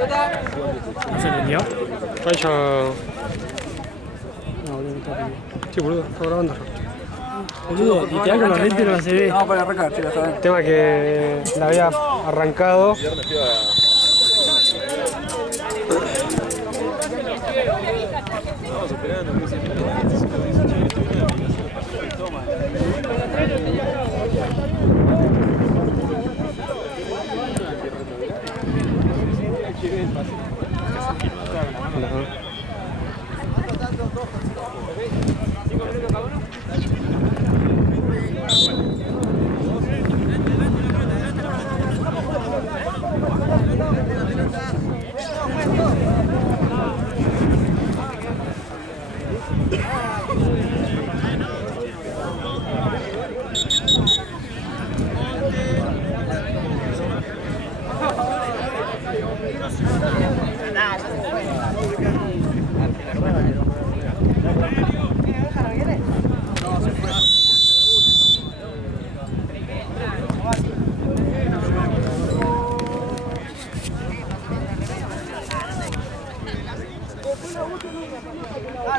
¿No se entendió? Ahí ya. No, boludo, está bien. Sí, boludo, está grabando ya. Boludo, literal con los lentes no se ve. No, para arrancar, chicos, está bien. El tema que la había arrancado.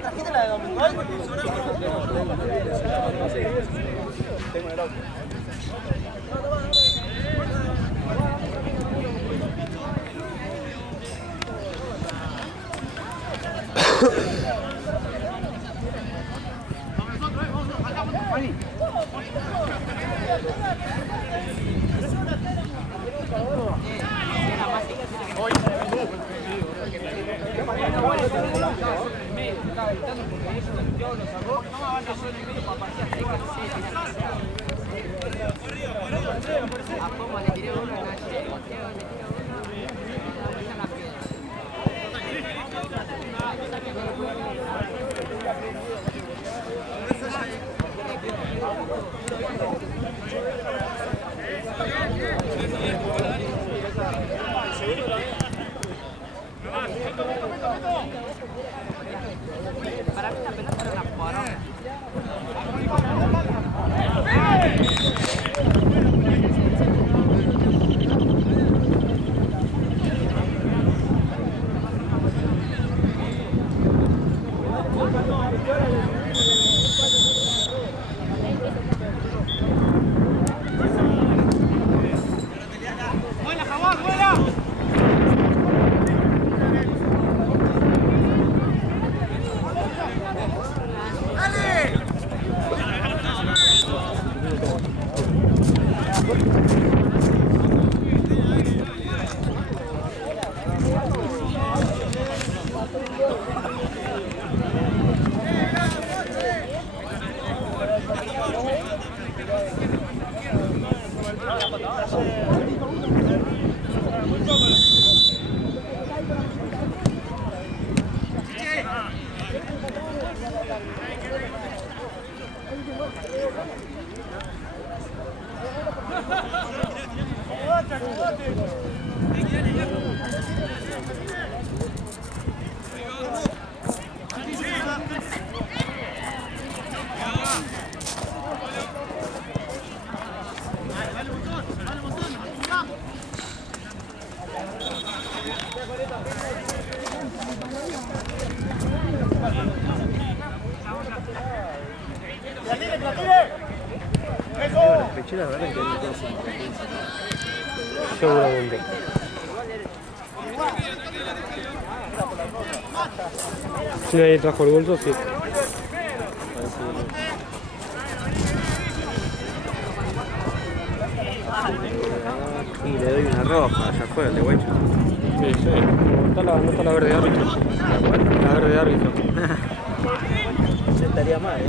¿Trajiste la de Domingo? Tengo el auto. Seguramente. Si nadie trajo el bolso, sí. Y le doy una roja, ya fue el de Guaycho. Sí, sí. No está la verde de árbitro. La verde de árbitro. Estaría mal,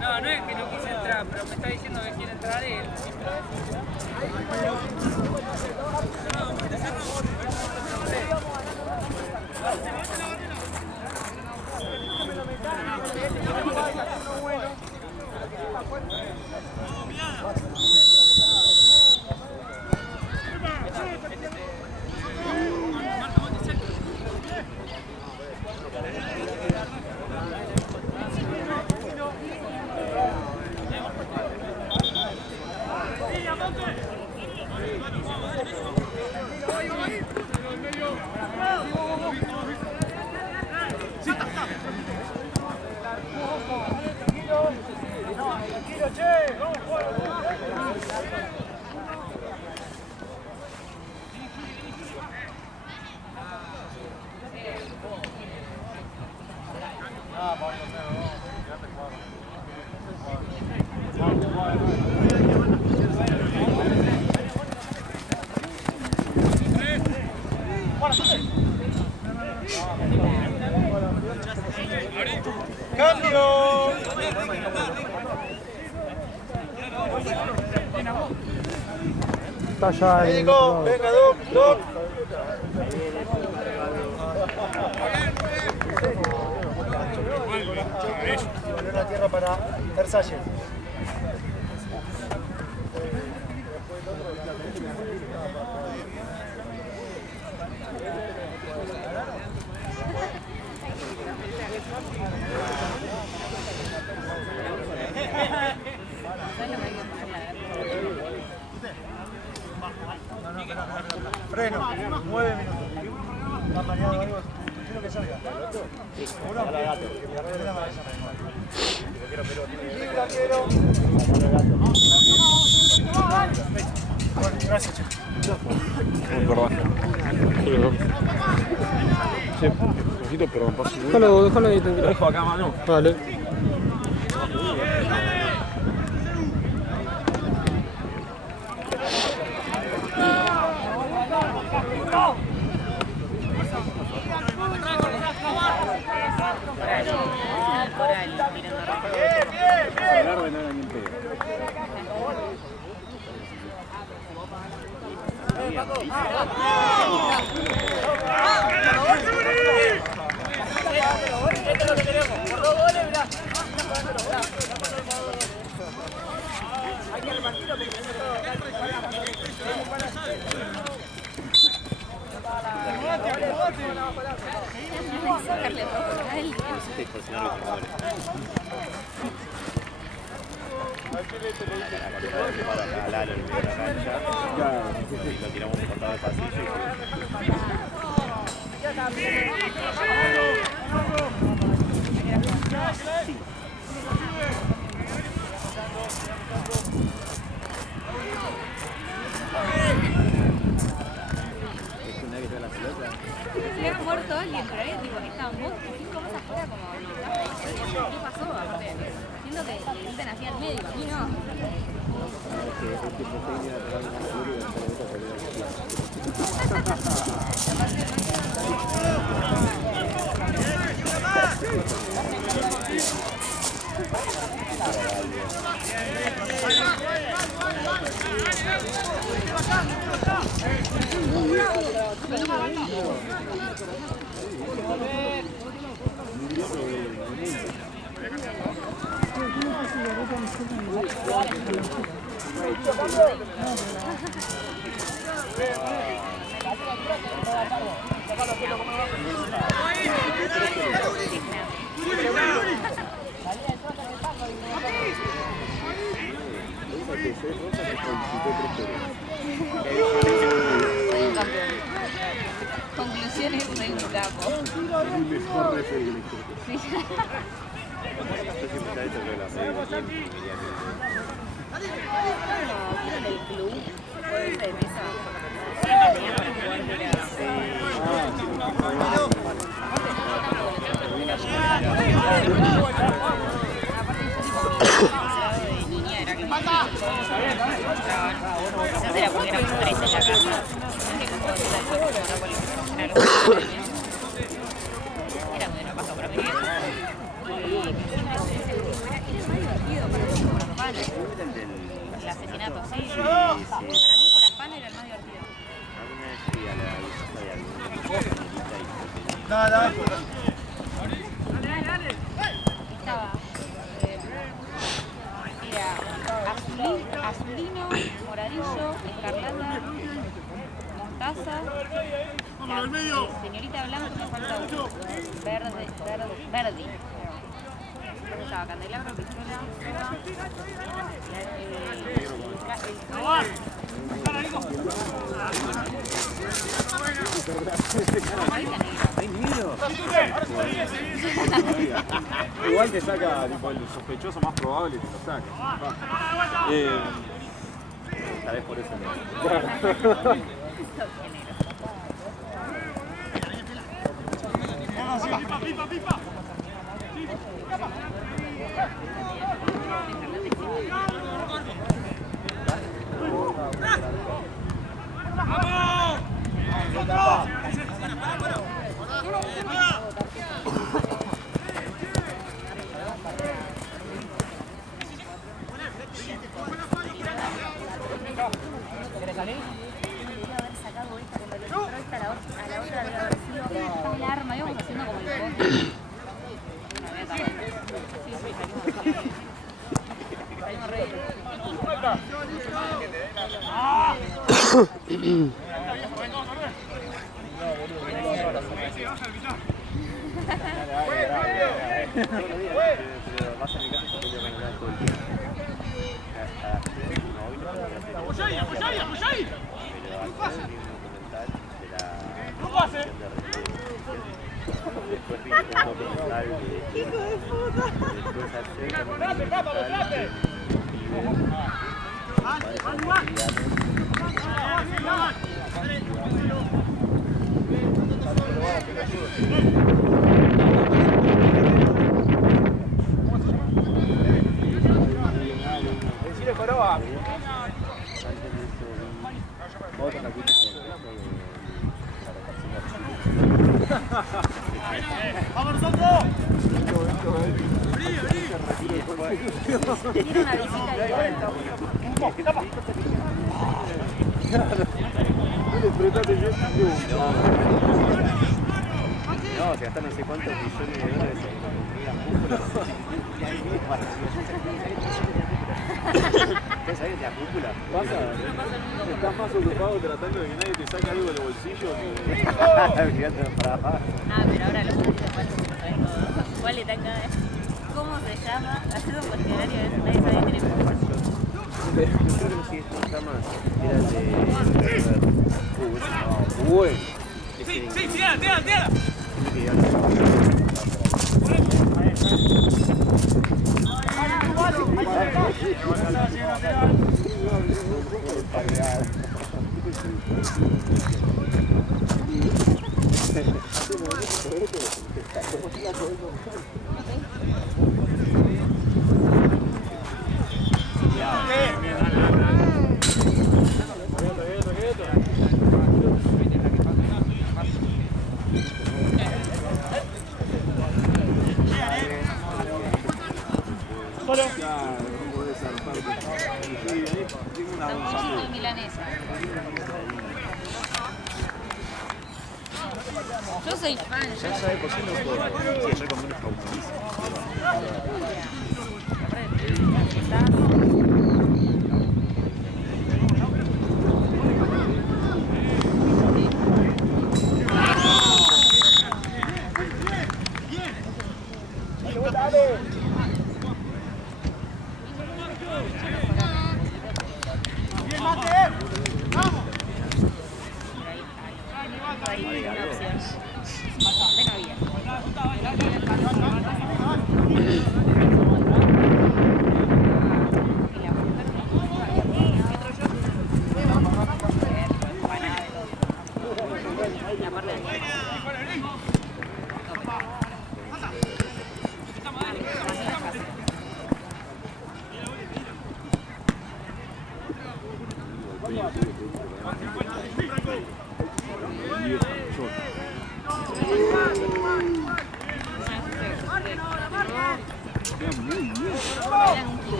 No, no es que no quise entrar, pero me está diciendo que quiere entrar él. Está allá en Venga, Doc. Poner la tierra para Versalles. Freno, 9 minutos. ¿Está mareado algo? Quiero que salga. ¿Seguro? Libra, quiero. Bueno, gracias, chicos. Perdón. Sí, un poquito, pero paso. Déjalo ahí, tranquilo. Dejo acá, mano. Vale. Esto es lo que queremos. Por 2 goles, mirá. Hay que repartirlo porque tenemos todo acá. Sacarle rojo a él. Lalo, el medio de la cancha. Y lo tiramos por todo el pasillo. Se había muerto alguien, pero ahí tipo, estaban vos, ¿cómo se afuera? Como, ¿qué pasó? Aparte, siento que le gritan así al médico, a mí no. Conclusiones de un capo. El mejor referee. Sí. Yo siempre te he dicho que la serie ¿Vieron el club? ¿Juegos de mesa? De niña era que no era porque éramos 3 en la casa. Era muy una paja para mi viejo. El asesinato, sí. Para mí por afán era el más divertido. Nada. Estaba era azulino, moradillo, escarlata, mostaza, señorita blanco, me falta uno. Verde. Estaba candelabro, pistola, ¿Hay negro? Igual te saca tipo, el sospechoso más probable te lo saca. Tal vez por eso no. ¿Querés salir? debería haber sacado esta, cuando le entró esta a la otra debe haber sido el arma, íbamos haciendo como el bote. Una vez también. Sí, salimos re bien. Vas a mi casa y te voy a regalar todo el tiempo. Después vino un documental de... ¡Hijo de puta! Después hacer un documental de... Decirle Coroba. ¡Vamos nosotros! Tiene una visita y No, se gastan no sé cuántos millones de dólares en las cúpulas. ¿Ustedes saben de la cúpula? Estás más ocupado tratando de que nadie te saque algo del bolsillo que... Mirando para abajo. Ah, pero ahora los políticos saben todo. ¿Cuál le tenga? ¿Cómo se llama? Hacer un cuestionario de eso, nadie sabe qué le pasa. Yo creo que sí, esto está más. Era el de. Bueno. Sí, tira. Sanguchito de milanesa. Yo soy fan. Ya sabe cocinar un poco. Sí, ayer comí unos cauterísimos.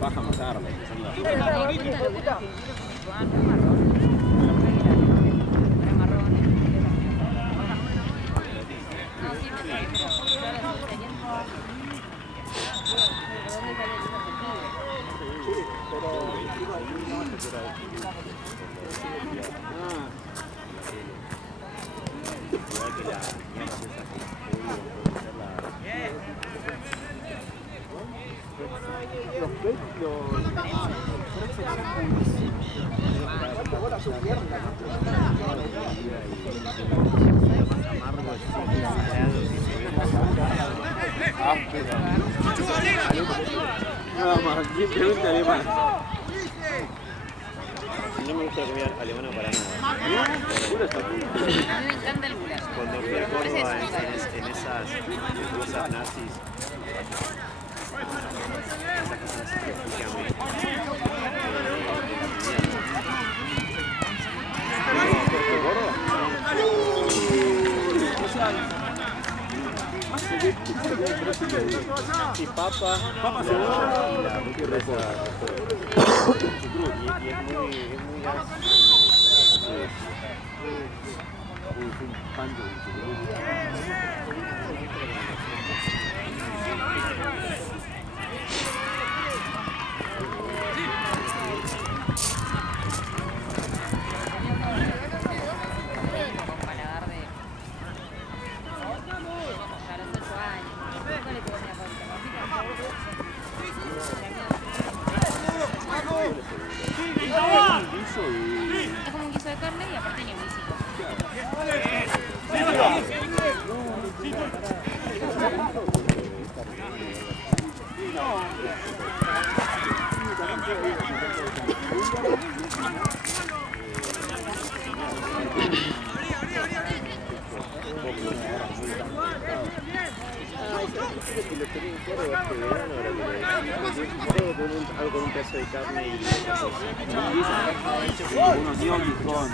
Baja más tarde. Nada más, simplemente alemán. No me gusta la comida alemana para nada. A mí me encanta el goulash. Cuando fui a Córdoba en esas cosas nazis, esas cosas que Y papa, y es muy Es como un guiso de carne y aparte ni un guisito. algo con un pedazo de carne y unos ñoquis con...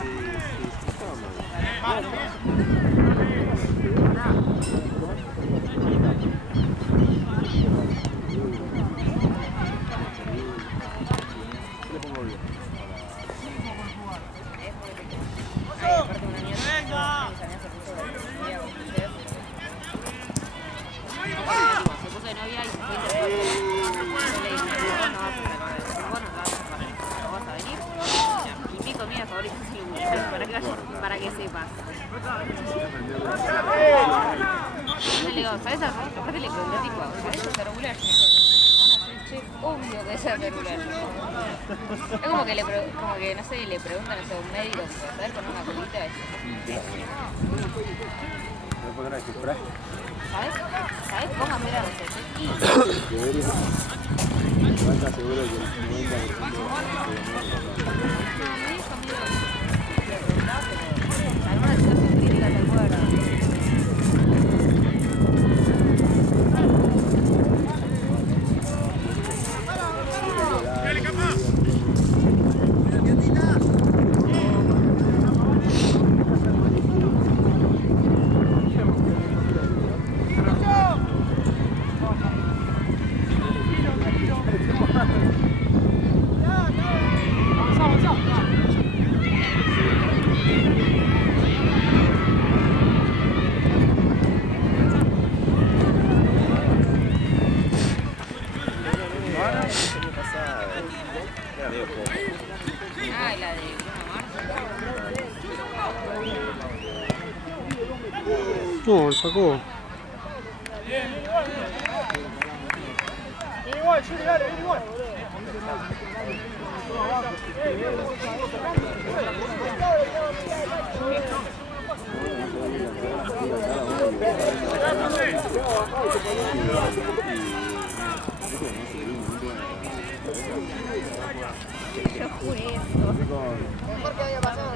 Y mi comida favorita es el burro, para que sepas. Yo le digo, ¿sabes algo? Aparte le pregunté tipo, ¿querés ser regular? Obvio que es regular. Es como que, no sé, le preguntan a un médico, ¿sabes? Con una colita. ¿Me podrás descifrar? ¿Sabes cómo hacer la receta? ¿Estás seguro que el 90% alguna situación crítica te acuerdas. Ah, y la de Bruno Mars. No, lo sacó. Igual, sí, dale, igual. Lo juré eso. Mejor que había pasado.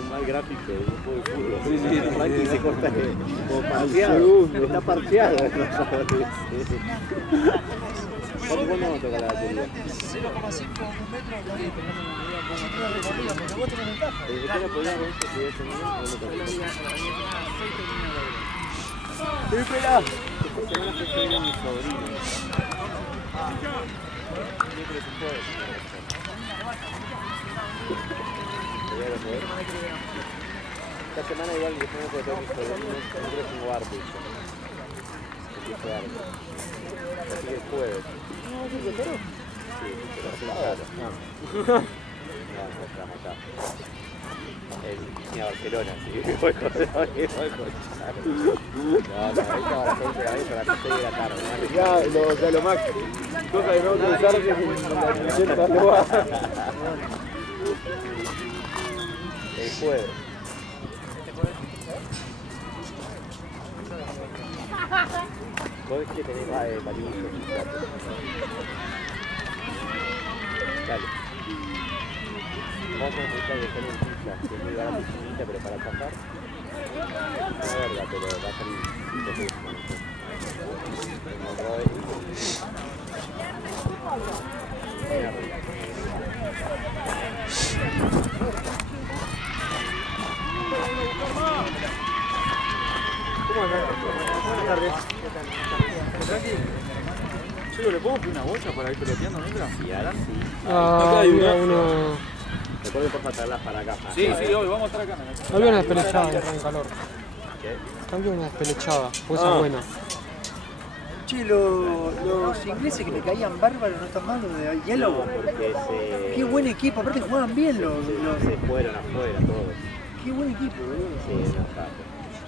un mal gráfico, un juego de fútbol. Sí, Frankie se corta como parciado. Está parciado. ¿Cuándo vamos a tocar la batería? 0,5 metros de recorrido, pero vos tenés ventaja. ¿Qué no podíamos esto si ese niño no lo tocamos? ¡Estoy pelado! Esta semana que estoy viendo a mi sobrino. Siempre se puede. Esta semana igual que tengo que tener mis sobrinos, siempre tengo arte. Empiezo arte. Así que el jueves. ¿No vas a ir de Sí, claro. Estamos acá. Ni a Barcelona, sí. Voy con Charo. No, ahorita a las 6 de la vez, a las 6 de la tarde. Ya, o sea, lo más cosa de no utilizar que es la camiseta lugar. El jueves. Vos ves que tenés varios. Dale. Vamos a necesitar que salen fichas, que es muy barato, pero para chapar, no verga, pero va a salir imposible. Mira, Pero le puedo poner una bocha para ir peloteando mientras. Y ahora sí. Ah, había uno... Recuerden por traerlas para acá. Sí, sí, hoy vamos a estar acá. Había una despelechada en calor. ¿Qué? Había una despelechada, pues esa es buena. Che, los ingleses que le caían bárbaros no están mal, los de Yellow. Porque Qué buen equipo, aparte juegan bien los... se fueron afuera todos. Qué buen equipo, boludo. Sí, no,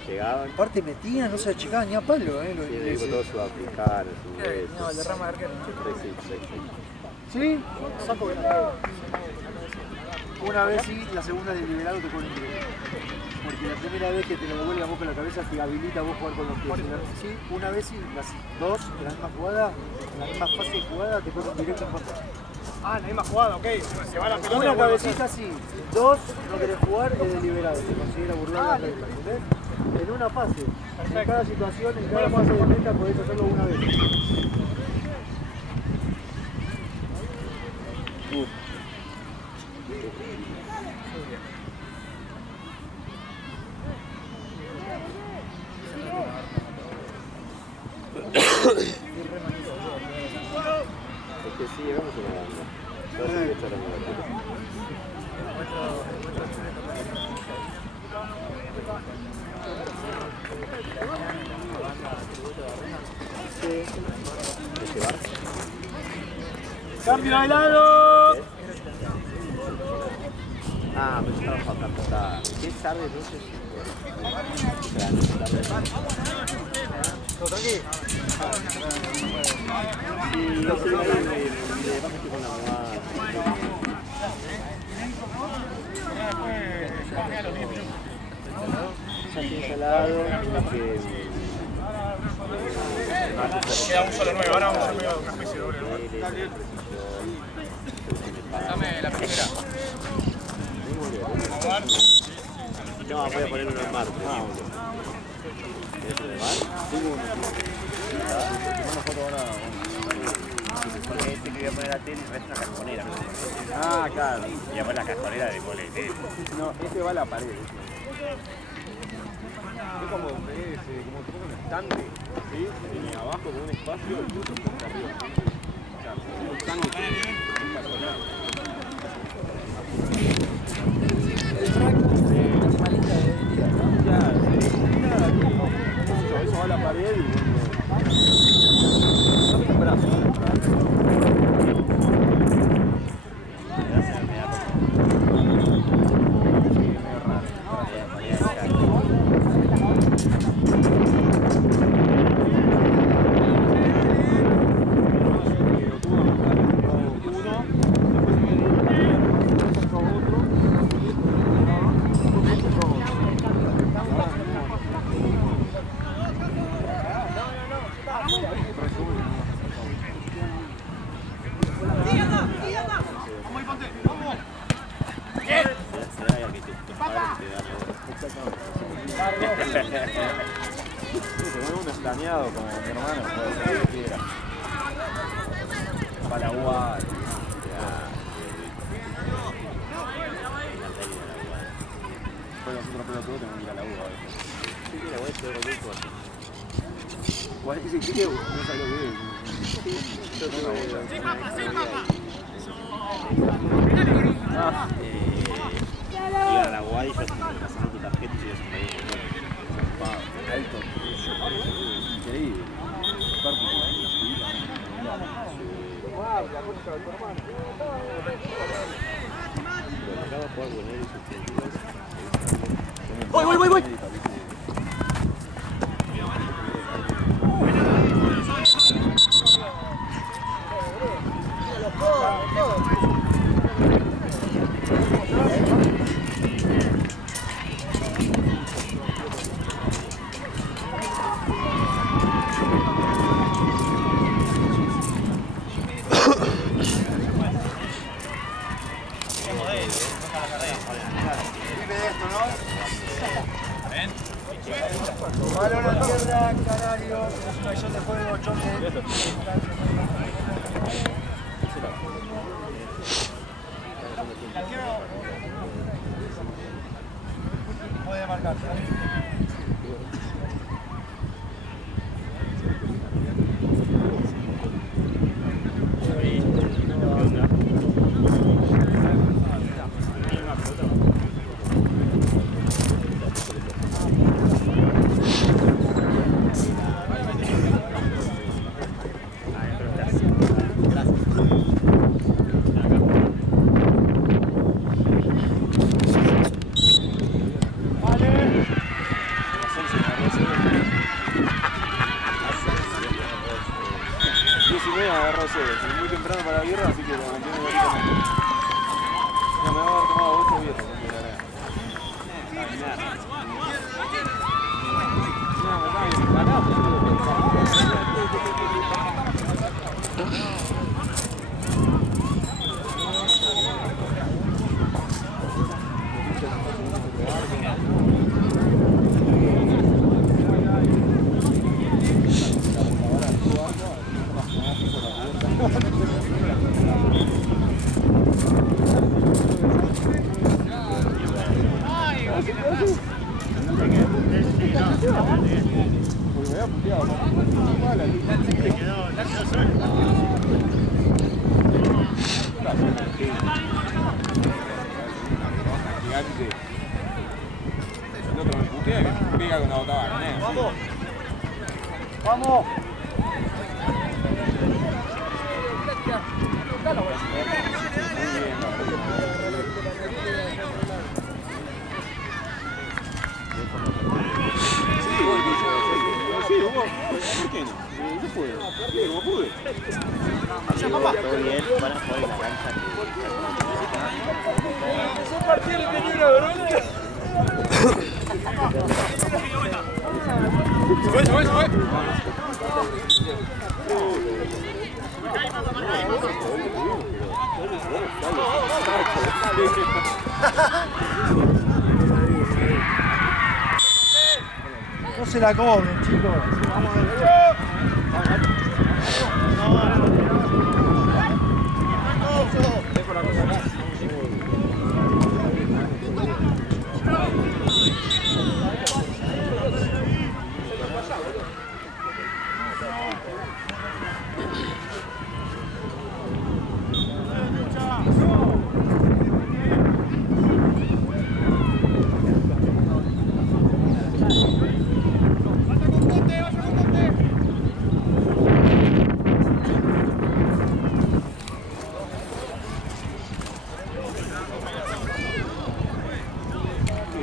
llegaban. Aparte metían, no se achicaban ni a palo, los Sí, ingleses. todos sudafricanos, ingleses. No, el de rama de arquero. ¿Sí? Una vez sí, la segunda del liberado te pone inglés. Porque la primera vez que te lo devuelve a vos con la cabeza te habilita a vos jugar con los pies. Sí, una vez sí, las dos en la misma jugada, en la misma fase de jugada te ponen directo en contra. Ah, la misma jugada, ok. Se va la pelota. Una cabecita sí, dos no querés jugar es deliberado, se considera burlar la regla, ¿entendés? En una fase, en cada situación, en cada fase de meta podés hacerlo una vez. Es que sí, llegamos a una banda. Yo sí que echaron la pelota. ¿De llevar? ¡Cambio de lado! Ah, pero estaba faltando tarde. ¿Qué tarde? No sé si fue. ¿Todo aquí? Sí, no sé, me vas con la mamá. Ya estoy instalado, que... Queda un solo 9, ahora vamos a pegar una especie de doble. Dame la primera. No, voy a poner uno en Marte. ¿Quieres uno de Marte? Tengo uno. Porque este que voy a poner a tenis es una cajonera. Ah, claro. Voy a poner la cajonera de bolete. No, este va a la pared. Es como si fuera un estante, ¿sí? Y abajo con un espacio y otro por arriba. Claro, un tanque. Eso va a la pared y un brazo. Planeado como mi hermano, puede ser lo que quiera. Para la UA. Después nosotros pelotudos tenemos que ir a la UA. Sí, la voy a hacer el grupo. ¿Cuál es ese video? No salió bien. Yo tengo ir a la UA y yo pasando tu tarjeta y yo soy medio. Alto. Increíble. Acaba de jugar con él y sus ¡Voy! Balón a la tierra, Canario, situación de juego, choque. Puede marcar. me agarró solo. Es muy temprano para la guerra, así que lo mantiene ahorita. No, me va a haber tomado 8 birras cuando la lea. No, me estaba bien parado. ¡Vamos! Sí, ¿por qué no? Yo puedo. ¿Cómo pude? Todo bien, van a jugar en la cancha. Es un partido que tenía una bronca. Se fue. No se la cobren, chicos. Vamos a ver.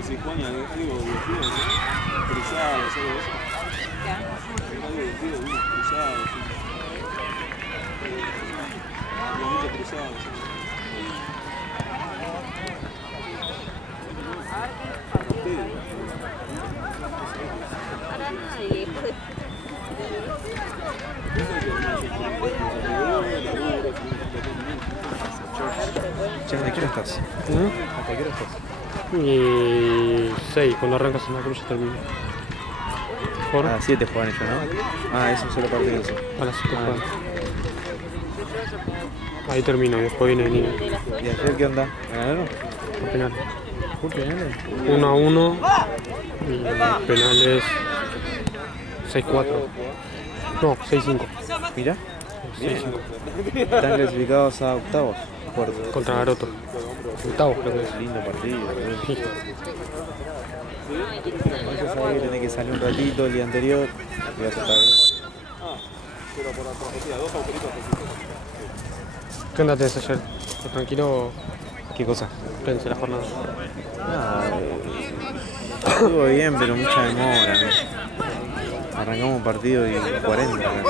Si Juan algo divertido, ¿no? Cruzados, algo de eso. Algo divertido, unos cruzados. Muchos cruzados. Para nadie, hijo de... Che, ¿de qué hora estás? ¿Eh? ¿Hasta qué hora estás? Y 6, cuando arrancas en la cruz se termina. ¿Por? A las 7 juegan ellos, ¿no? Ah, es un solo partido. Sí. A las 7 juegan. Ahí termino y después viene el niño. ¿Y ayer qué onda? ¿Ganaron? Por penales. ¿Por penales? 1-1 y penales 6-4. No, 6-5. Mira, 6-5. están clasificados a octavos. Cuartos. Contra Garoto. Octavo creo que es. Lindo partido. Sí. Vas a saber que tenés que salir un ratito el día anterior y vas a estar bien. Pero por la profecía, 2 agujeritos. ¿Qué onda tenés ayer? ¿Tranquilo? ¿Qué cosa? Pensé la jornada. Estuvo bien, pero mucha demora. Mira. Arrancamos un partido y 40. ¿No?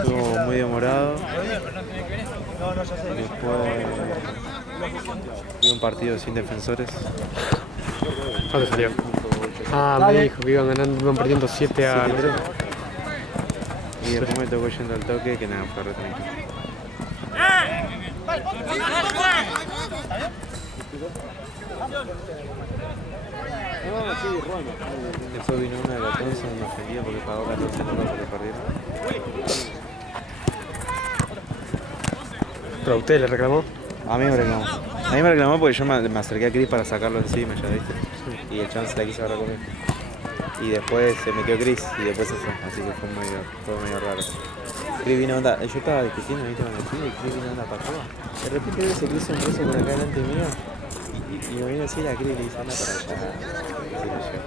Estuvo muy demorado. Después y un partido sin defensores. ¿Dónde salió? Ah, me dijo que iban ganando, iban perdiendo 7 a 3. Y después me tocó yendo al toque, que nada, fue re tranquilo. Después vino una de la Thompson y me ofendió porque pagó 14 lucas porque perdieron. ¿Pero a usted le reclamó? A mí me reclamó. A mí me reclamó porque yo me acerqué a Chris para sacarlo encima, ya viste. Y el chabón se la quiso agarrar conmigo. Y después se metió Chris y después se fue, así que fue medio raro. Chris vino onda, yo estaba discutiendo ahorita con el pibe y Chris vino onda para arriba. De repente veo ese Chris un beso por acá delante mío y me viene así la Chris y le dice anda para allá. Así lo llevo.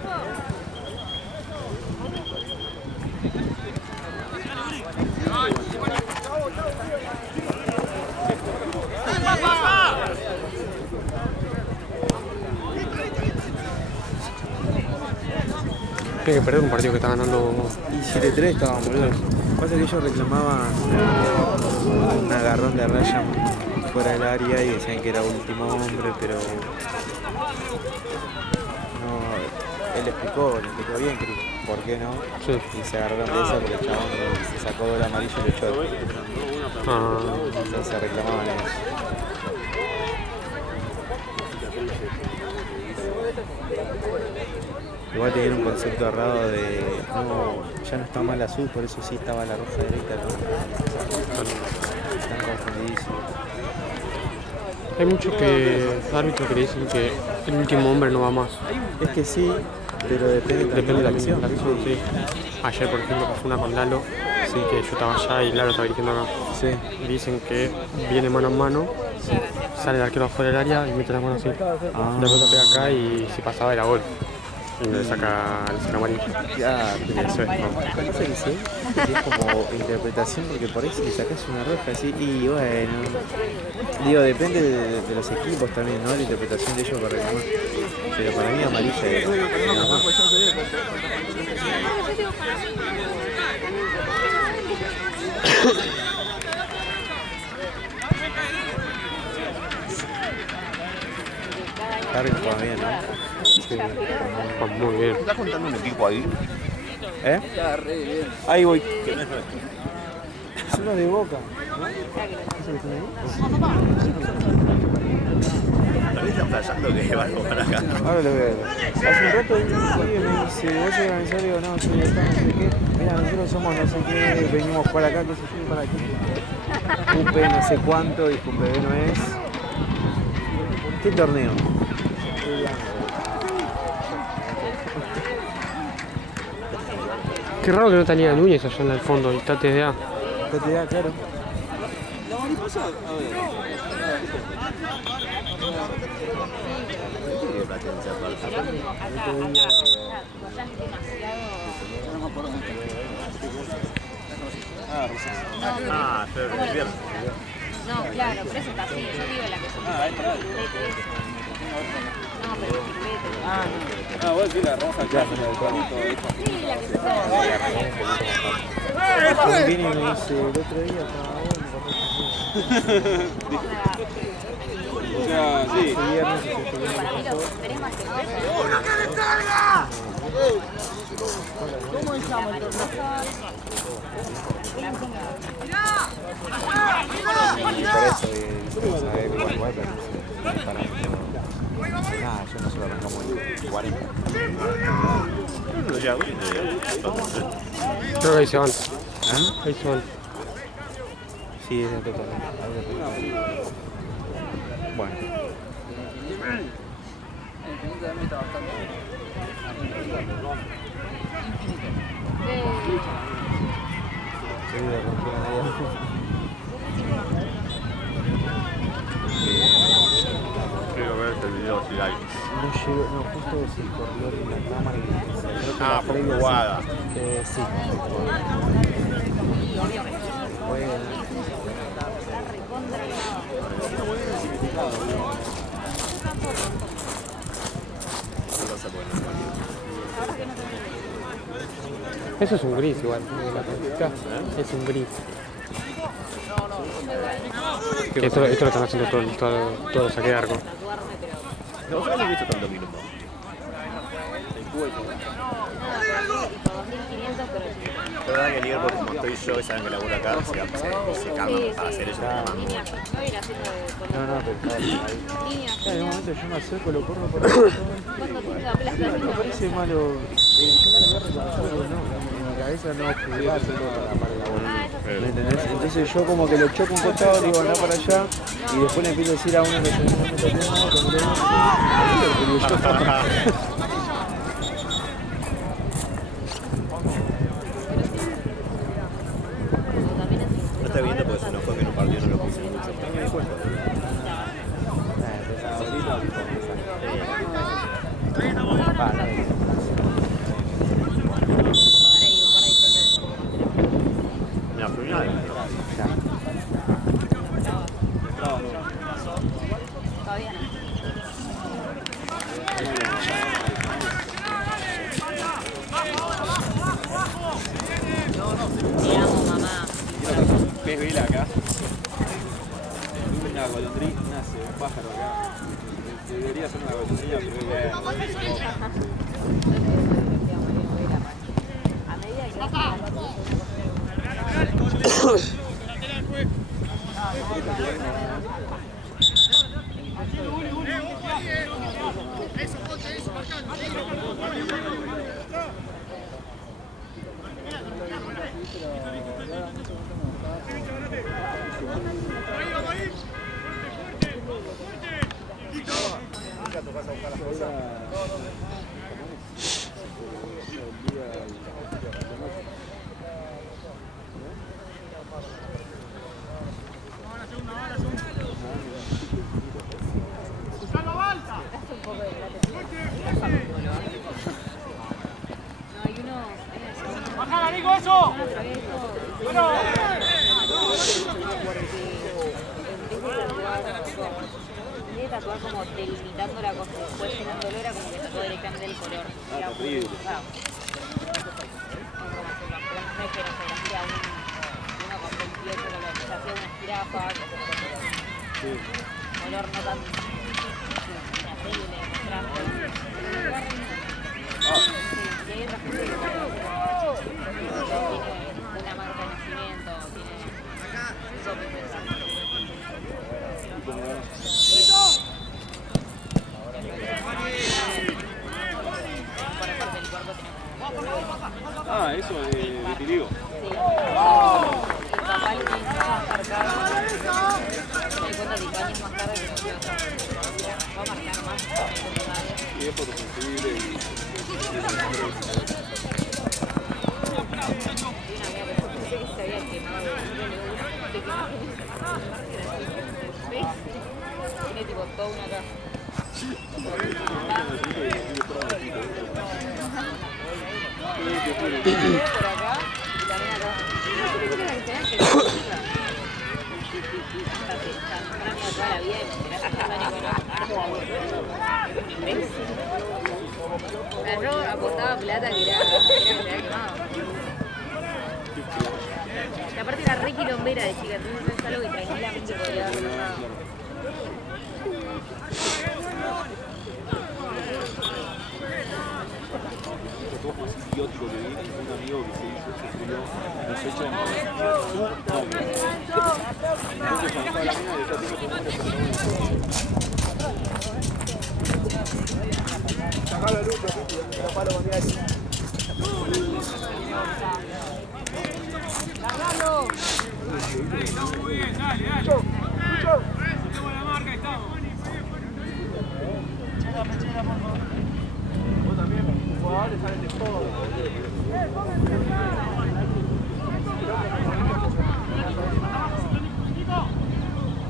tiene que perder un partido que está ganando. Y 7-3 estaban, boludo. Pasa que ellos reclamaban un agarrón de Ryan fuera del área y decían que era último hombre, pero no, él explicó bien por qué no. Sí. Y se agarraron de esa porque el chabón se sacó doble amarillo y le echó. Entonces se reclamaban eso. Igual tenían un concepto errado de no, ya no está mal azul, por eso sí estaba la roja directa. Están confundidísimos. Hay muchos árbitros que dicen que el último hombre no va más. Es que sí, pero depende de la acción. Sí. Ayer, por ejemplo, pasó una con Lalo, sí, que yo estaba allá y Lalo estaba dirigiendo acá. Sí. Y dicen que viene mano a mano, sale el arquero afuera del área y mete las manos así. La pelota pega acá y si pasaba era gol. Y le saca amarillo. Ya, Eso es, ¿no? parece que sí, que es como interpretación, porque por ahí si le sacas una roja así, y bueno, digo, depende de los equipos también, ¿no? La interpretación de ellos para reclamar. Pero para mí amarilla es normal. Carlos juega bien, ¿no? Sí, muy bien. ¿Estás contando un equipo ahí? ¿Eh? Ahí voy. Solo de Boca. También están flasheando que van a jugar acá. Ahora lo veo. Hace un rato un pibe me dice, ¿vos sos organizador? Digo, no, soy de acá, no sé qué. Mira, nosotros somos no sé qué, venimos para acá, qué sé yo, para aquí. UP no sé cuánto, y UP no es. ¿Qué torneo? Qué raro que no está Liga Núñez allá en el fondo y está TDA. TTA, claro. Ah, pero el viernes. No, claro, pero eso está así. Yo digo la que se puso el filete ese. No, pero el filete. Ah, vos decís la roja que hace el palito. Sí, la que se puso. Viene y me dice, el otro día estaba O sea, sí. el viernes y se Para mí los tres más que vos. por eso, sabe igual, pero para mí nada, yo no se lo arrancamos en 40. Creo que ahí se van. ¿Ah? Ahí se van. Sí, es de total. Bueno. Quiero ver el video si hay. No llegó, no, justo se corrió la cámara y creo que Ah, la fue previa jugada. sí. Bueno. Eso es un gris igual. Es un gris. Que esto lo están haciendo todos los saques de arco. No, yo no he visto tantos minutos. La verdad que Liverpool, como estoy yo, y saben que laburo acá, se calman para hacer eso. No ir haciendo No, pero está ahí. líneas. En un momento yo me acerco, lo corro por ahí. Me parece malo. Yo me lo agarro con algo, no. En mi cabeza no jugar solo para la bola. ¿Me entendés? Entonces yo como que lo choco un costado, digo, anda para allá. Y después le empiezo a decir a uno que se me mete bien, no, como le No está viendo porque se enojó que en un partido no lo puse mucho. Pero me di cuenta. Me apuñaló. Todavía no. pájaro acá. Debería ser una golondrina, pero A medida que Nunca tocas a buscar las cosas. tatuar como delimitando la cosa, después en un dolor era como que tatuó directamente el color. Ah, terrible. Claro. No es que no se hacía uno con 28 colores, se hacía una jirafa, Sí. color no tan inacible, contraste. Sí, y hay otras cosas que tiene una marca de nacimiento, tiene Ah, eso de vitiligo. Sí. El papá le tiene muchas marcadas. Me di cuenta de que años más tarde que no quiero otra. Va a marcar más. Y es fotosensible y... Y una amiga que yo pensé que se había quemado. Y le digo, ¿te quemaste? Tiene tipo toda una caja. Por acá y también acá. No sé qué es la diferencia. Para mí toda la vida y me hace daño con yo apostaba plata que era que se había quemado. Y aparte era re quilombera de chica, entonces es algo que tranquilamente podría haber pasado. Lo más idiótico que vi, un amigo que se escribió en el pecho su novio. Entonces cuando estaba la mina le decía, tengo tu nombre. Sacalo el uso, tapalo con diario. ¡Cargalo! Estamos muy bien, dale, dale. Tenemos la marca, estamos. Pechera, por favor. Vos también, los jugadores salen de todo.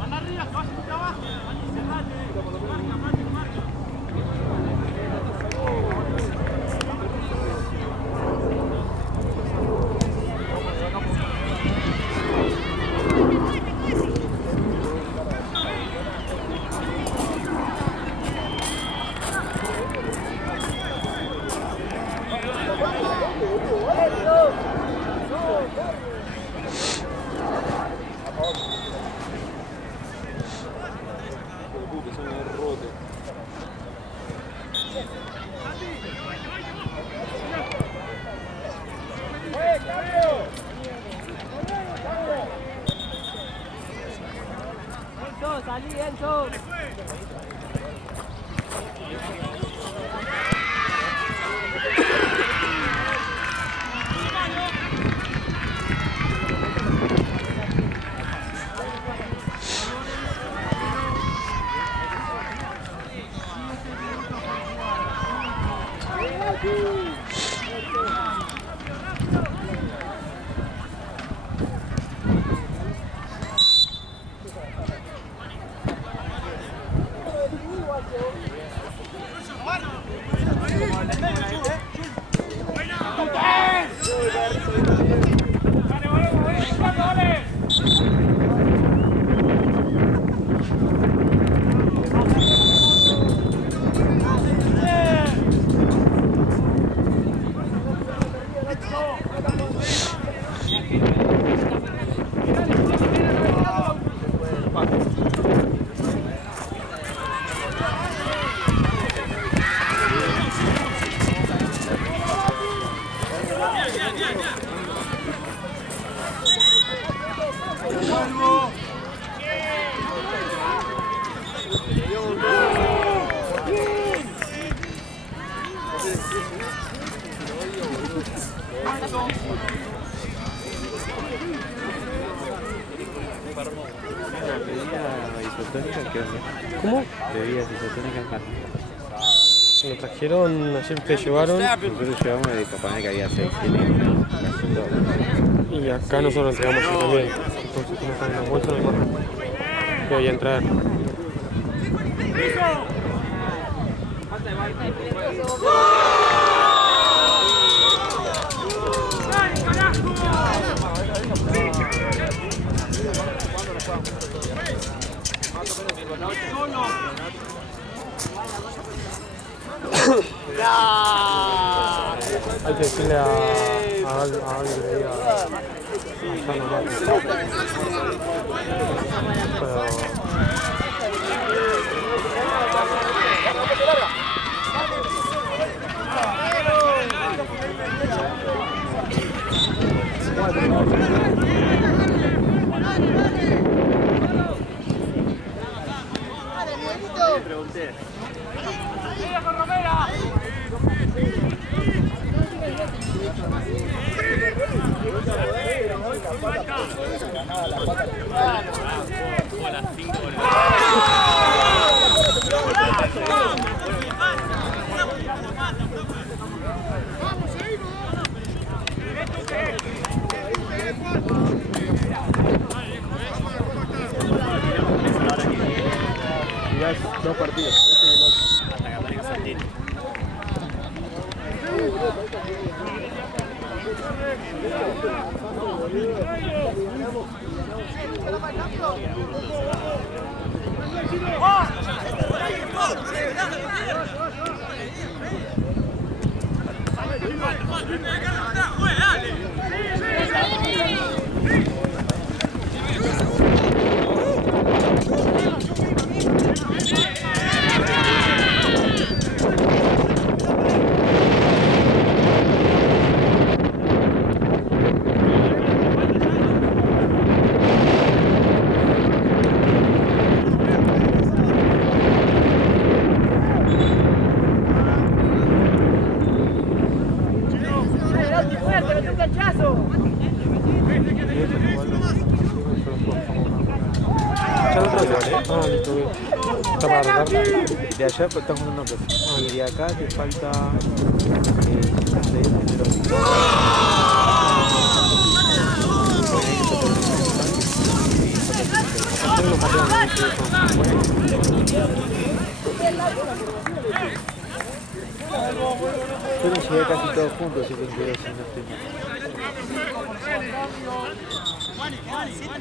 ¡Anda arriba, que vaya mucho abajo! Que son un rote. ¡Enzo, salí, Enzo! ¡Vamos! Isotónica, ¿qué onda? ¿Cómo? Bebidas isotónicas acá. Lo trajeron, ayer te llevaron Nosotros llevamos de Capané que había 6, 7, casi todo. y acá nosotros entregamos eso también. Entonces no están en la bolsa, no que voy a entrar. Hay que decirle a alguien que diga allá nomás. Pero dos partidos. Hasta Capané que saltine. De allá pues, estamos jugando profe. Y de acá te falta 6 Suelen llegar casi todos juntos, 72 si no estoy mal.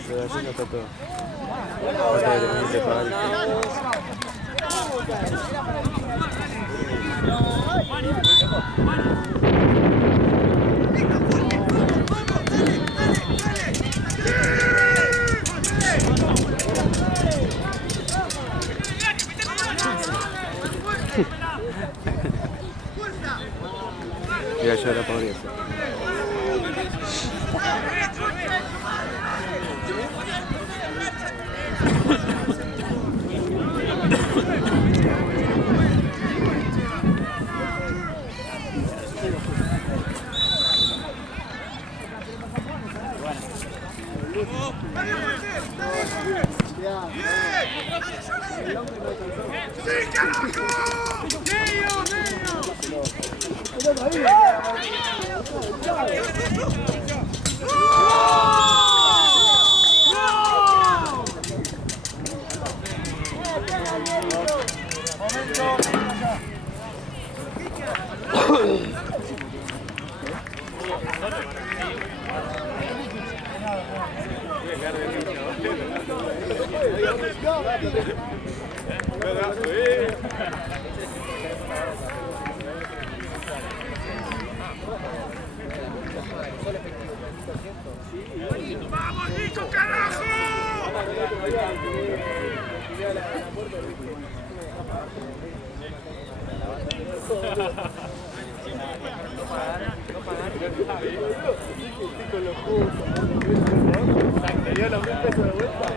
Pero así no está todo. Falta que termine de pagar el Mira, yo la podría hacer. ¡Vamos, Nico, carajo! ¿Sería los 1000 pesos de vuelta?